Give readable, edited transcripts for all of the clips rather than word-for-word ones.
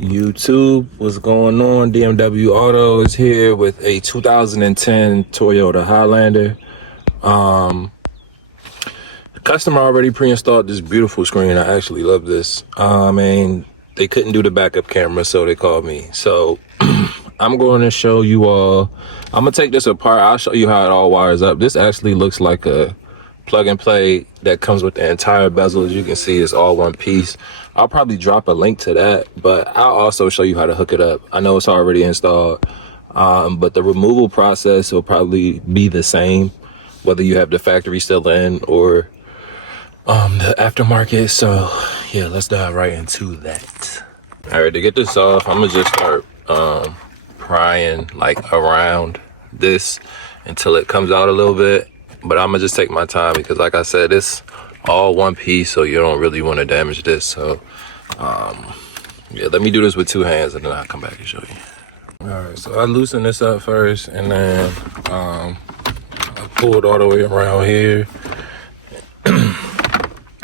YouTube, what's going on? D.M.W Auto is here with a 2010 Toyota Highlander. The customer already pre-installed this beautiful screen. I actually love this. And they couldn't do the backup camera, so they called me. So I'm going to show you all. I'm gonna take this apart. I'll show you how it all wires up. This actually looks like a plug and play that comes with the entire bezel. As you can see, it's all one piece. I'll probably drop a link to that, but I'll also show you how to hook it up. I know it's already installed, but the removal process will probably be the same, whether you have the factory still in or the aftermarket. So yeah, let's dive right into that. All right, to get this off, I'm gonna just start prying like around this until it comes out a little bit, but I'm gonna just take my time because, like I said, it's all one piece, so you don't really want to damage this. So yeah, let me do this with two hands and then I'll come back and show you. All right, so I loosen this up first, and then I pull it all the way around here.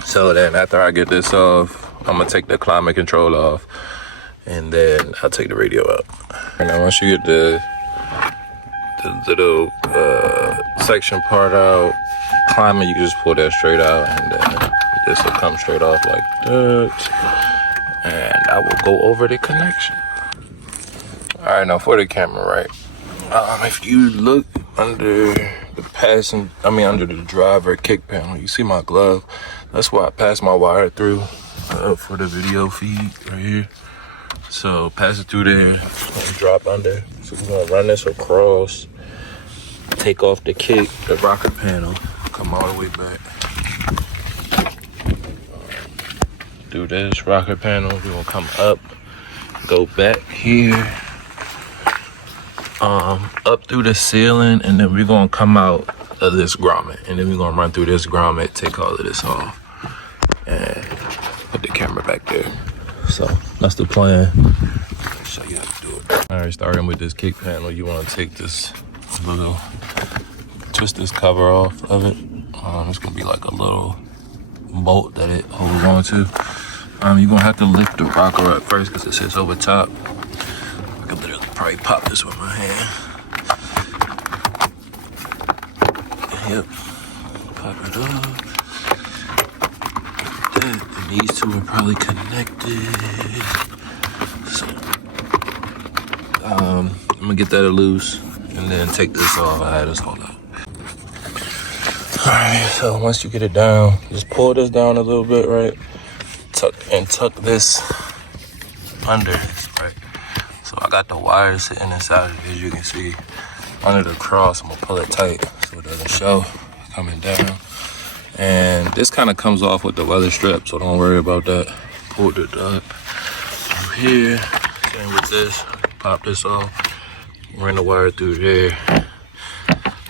So then after I get this off, I'm gonna take the climate control off, and then I'll take the radio out. And then once you get the little section part out, climate, you can just pull that straight out, and then this will come straight off like that. And I will go over the connection. All right, now for the camera, right? If you look under the under the driver kick panel, you see my glove. That's why I pass my wire through for the video feed right here. So pass it through there, and drop under. So we're gonna run this across, take off the kick, the rocker panel, come all the way back. Do this rocker panel, we're gonna come up, go back here, up through the ceiling, and then we're gonna come out of this grommet, and then we're gonna run through this grommet, take all of this off, and put the camera back there. So that's the plan. I'll show you how to do it. All right, starting with this kick panel, you want to take this little, twist this cover off of it. It's gonna be like a little bolt that it holds on to. You're gonna have to lift the rocker up first because it sits over top. I could literally probably pop this with my hand. Yep, pop it up. And these two are probably connected. So, I'm gonna get that loose and then take this off. I had this all out. All right, so once you get it down, just pull this down a little bit, right? Tuck this under, right? So I got the wires sitting inside of it, as you can see. Under the cross, I'm gonna pull it tight so it doesn't show coming down. And this kind of comes off with the leather strap, so don't worry about that. Pulled it up through here. Same with this. Pop this off. Run the wire through there.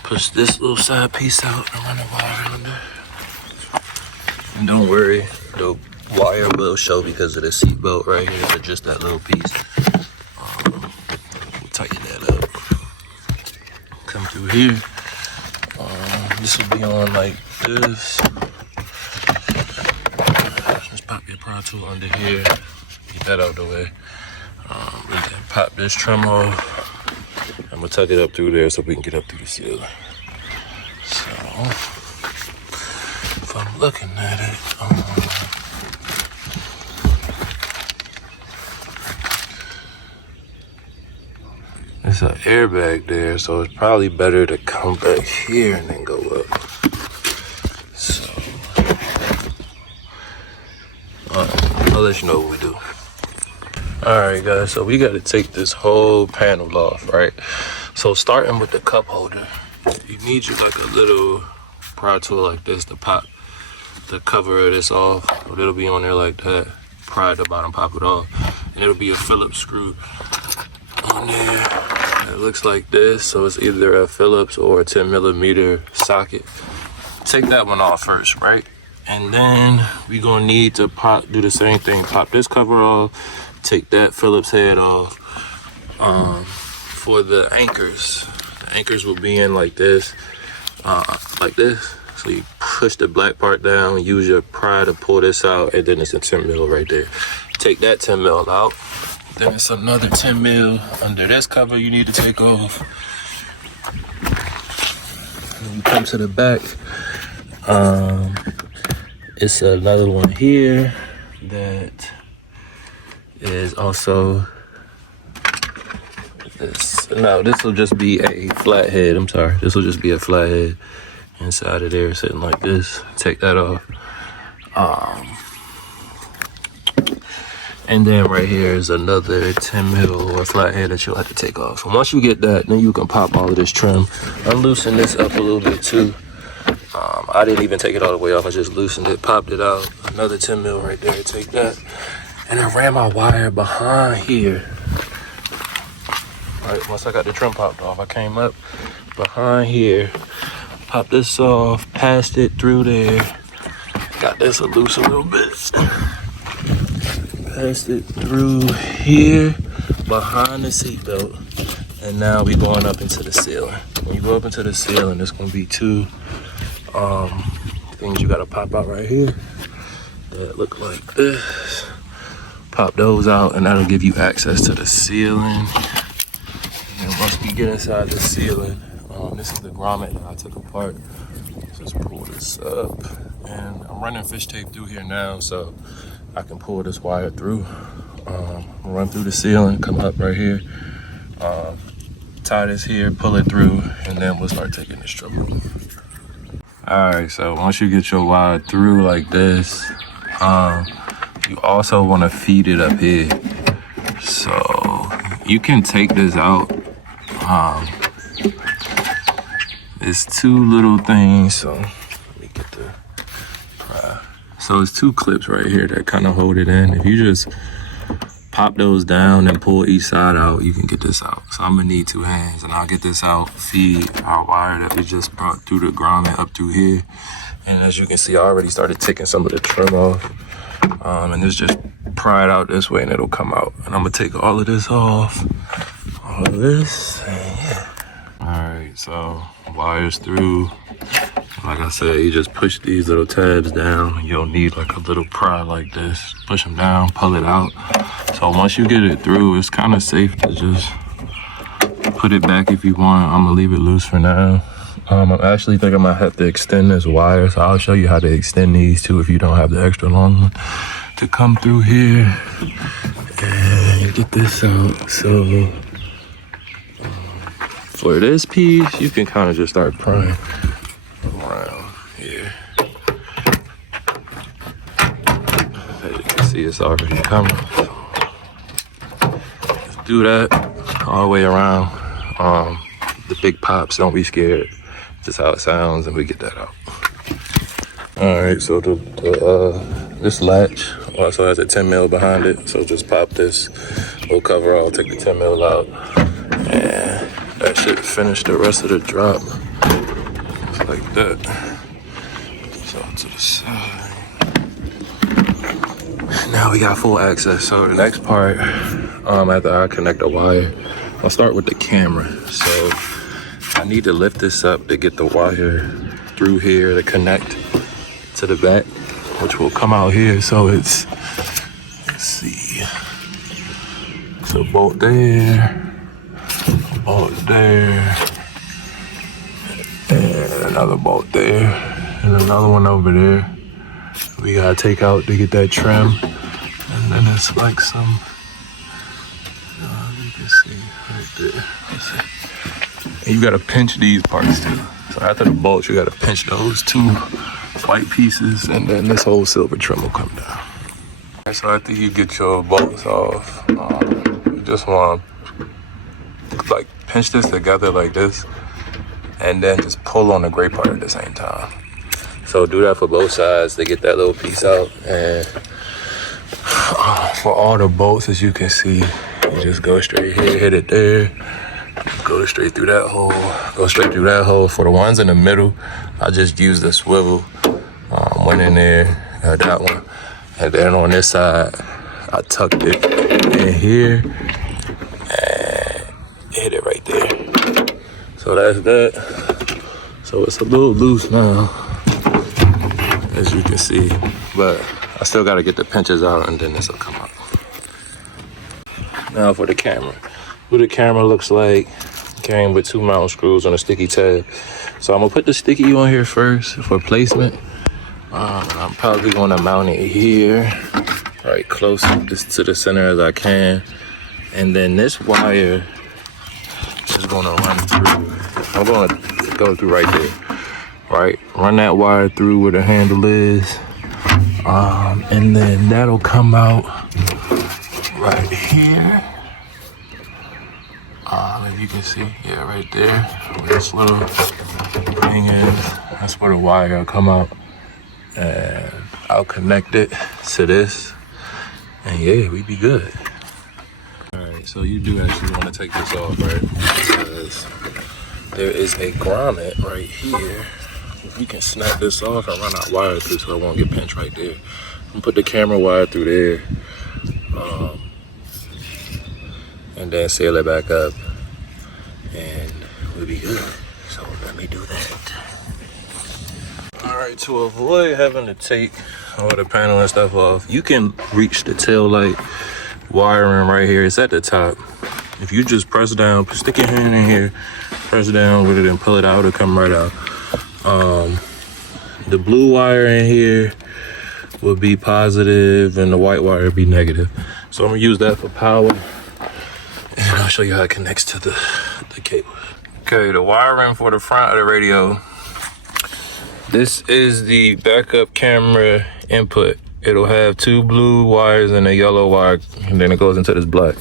Push this little side piece out and run the wire under. And don't worry, the wire will show because of the seat belt right here, but just that little piece. We'll tighten that up. Come through here. This will be on like this. Just pop your Pro tool under here. Get that out of the way. And then pop this trim off. I'm gonna tuck it up through there so we can get up through the ceiling. So, if I'm looking at it, there's an airbag there, so it's probably better to come back here and then go up. So, I'll let you know what we do. All right, guys, so we got to take this whole panel off, right? So starting with the cup holder, you need you like a little pry tool like this to pop the cover of this off. So it'll be on there like that. Pry at the bottom, pop it off, and it'll be a Phillips screw on there. It looks like this, so it's either a Phillips or a 10mm socket. Take that one off first, right? And then we're gonna need to do the same thing. Pop this cover off, take that Phillips head off. For the anchors will be in like this. So you push the black part down, use your pry to pull this out, and then it's a 10mm right there. Take that 10mm out, Then it's another 10 mil under this cover you need to take off. And you come to the back. It's another one here that is also this. No, this will just be a flathead. I'm sorry. This will just be a flathead inside of there, sitting like this. Take that off. And then right here is another 10 mil or flathead that you'll have to take off. So once you get that, then you can pop all of this trim. Unloosen this up a little bit too. I didn't even take it all the way off. I just loosened it, popped it out. Another 10 mil right there. Take that. And I ran my wire behind here. All right, once I got the trim popped off, I came up behind here, popped this off, passed it through there. Got this loose a little bit. Passed it through here behind the seatbelt, and now we going up into the ceiling. When you go up into the ceiling, there's gonna be two things you gotta pop out right here that look like this. Pop those out, and that'll give you access to the ceiling. And then once we get inside the ceiling, this is the grommet that I took apart. Just pull this up, and I'm running fish tape through here now, so I can pull this wire through, run through the ceiling, come up right here, tie this here, pull it through, and then we'll start taking this trim off. All right, so once you get your wire through like this, you also want to feed it up here. So you can take this out. It's two little things, so let me get the pry. So it's two clips right here that kind of hold it in. If you just pop those down and pull each side out, you can get this out. So I'm gonna need two hands, and I'll get this out, feed our wire that we just brought through the grommet up through here. And as you can see, I already started taking some of the trim off. And this just pry it out this way and it'll come out. And I'm gonna take all of this off, all of this, and yeah. All right, so wires through. Like I said, you just push these little tabs down. You'll need like a little pry like this. Push them down, pull it out. So once you get it through, it's kind of safe to just put it back if you want. I'm gonna leave it loose for now. I actually think I might have to extend this wire, so I'll show you how to extend these too if you don't have the extra long one to come through here and get this out. So for this piece, you can kind of just start prying around here. As you can see, it's already coming. Just do that all the way around. The big pops, don't be scared. Just how it sounds, and we get that out. All right, so this latch also has a 10 mil behind it, so just pop this little cover out, take the 10 mil out, and that should finish the rest of the drop. Just like that. So to the side. Now we got full access. So the next part, after I connect the wire, I'll start with the camera. So I need to lift this up to get the wire through here to connect to the back, which will come out here. So it's, let's see, it's a bolt there, a bolt there, and another bolt there, and another one over there. We gotta take out to get that trim, and then it's like some, you can see right there. Let's see. And you gotta pinch these parts too. So after the bolts, you gotta pinch those two white pieces, and then this whole silver trim will come down. And so after you get your bolts off, you just wanna like pinch this together like this, and then just pull on the gray part at the same time. So do that for both sides to get that little piece out. And for all the bolts, as you can see, you just go straight here, hit it there, go straight through that hole, go straight through that hole. For the ones in the middle, I just used the swivel, went in there, that one. And then on this side, I tucked it in here and hit it right there. So that's that. So it's a little loose now, as you can see, but I still gotta get the pinches out, and then this will come out. Now for the camera. What the camera looks like. Came with 2 mounting screws on a sticky tab. So I'm gonna put the sticky on here first for placement. I'm probably gonna mount it here, right close to the center as I can. And then this wire is gonna run through. I'm gonna go through right there, right? Run that wire through where the handle is. And then that'll come out right here. If you can see, yeah, right there, where this little thing is, that's where the wire will come out. And I'll connect it to this, and yeah, we be good. All right, so you do actually want to take this off, right? Because there is a grommet right here. We can snap this off and run our wire through so it won't get pinched right there. I'm gonna put the camera wire through there, and then seal it back up, and we'll be good. So let me do that. All right, to avoid having to take all the panel and stuff off, you can reach the tail light wiring right here. It's at the top. If you just press down, stick your hand in here, press down with it and pull it out, it'll come right out. The blue wire in here will be positive and the white wire will be negative. So I'm gonna use that for power, and I'll show you how it connects to the cable. Okay, the wiring for the front of the radio. This is the backup camera input. It'll have 2 blue wires and a yellow wire, and then it goes into this black.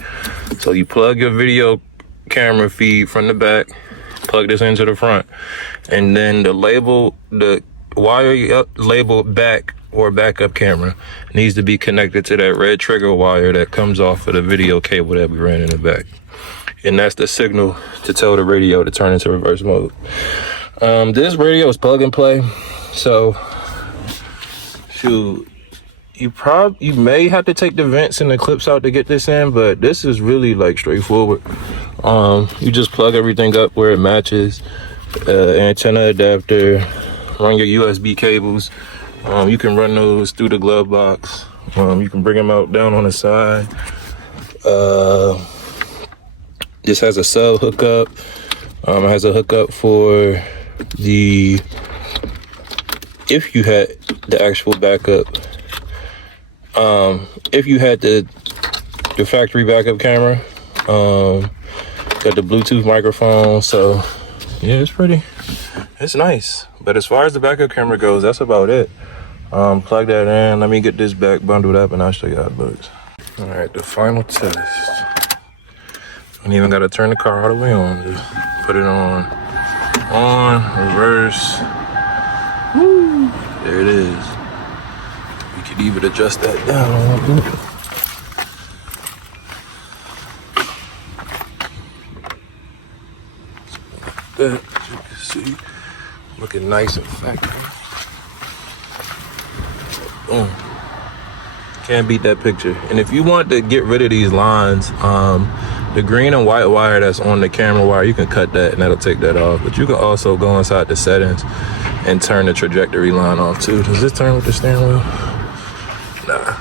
So you plug your video camera feed from the back, plug this into the front, and then the wire labeled back or backup camera needs to be connected to that red trigger wire that comes off of the video cable that we ran in the back. And that's the signal to tell the radio to turn into reverse mode. This radio is plug and play, so shoot, you may have to take the vents and the clips out to get this in, but this is really like straightforward. You just plug everything up where it matches, antenna adapter, run your USB cables. You can run those through the glove box. You can bring them out down on the side. This has a sub hookup. It has a hookup for if you had the actual backup, if you had the factory backup camera, got the Bluetooth microphone. So yeah, it's nice. But as far as the backup camera goes, that's about it. Plug that in. Let me get this back bundled up and I'll show you how it looks. All right, the final test. Don't even gotta turn the car all the way on. Just put it on, reverse. Woo, there it is. We could even adjust that down a little bit. That, as you can see, looking nice and factory. Boom. Can't beat that picture. And if you want to get rid of these lines, the green and white wire that's on the camera wire, you can cut that and that'll take that off. But you can also go inside the settings and turn the trajectory line off too. Does this turn with the steering wheel? Nah.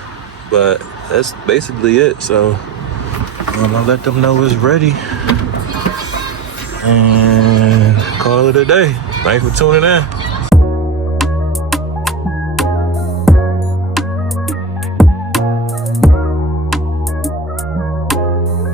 But that's basically it. So I'm gonna let them know it's ready and call it a day. Thanks for tuning in.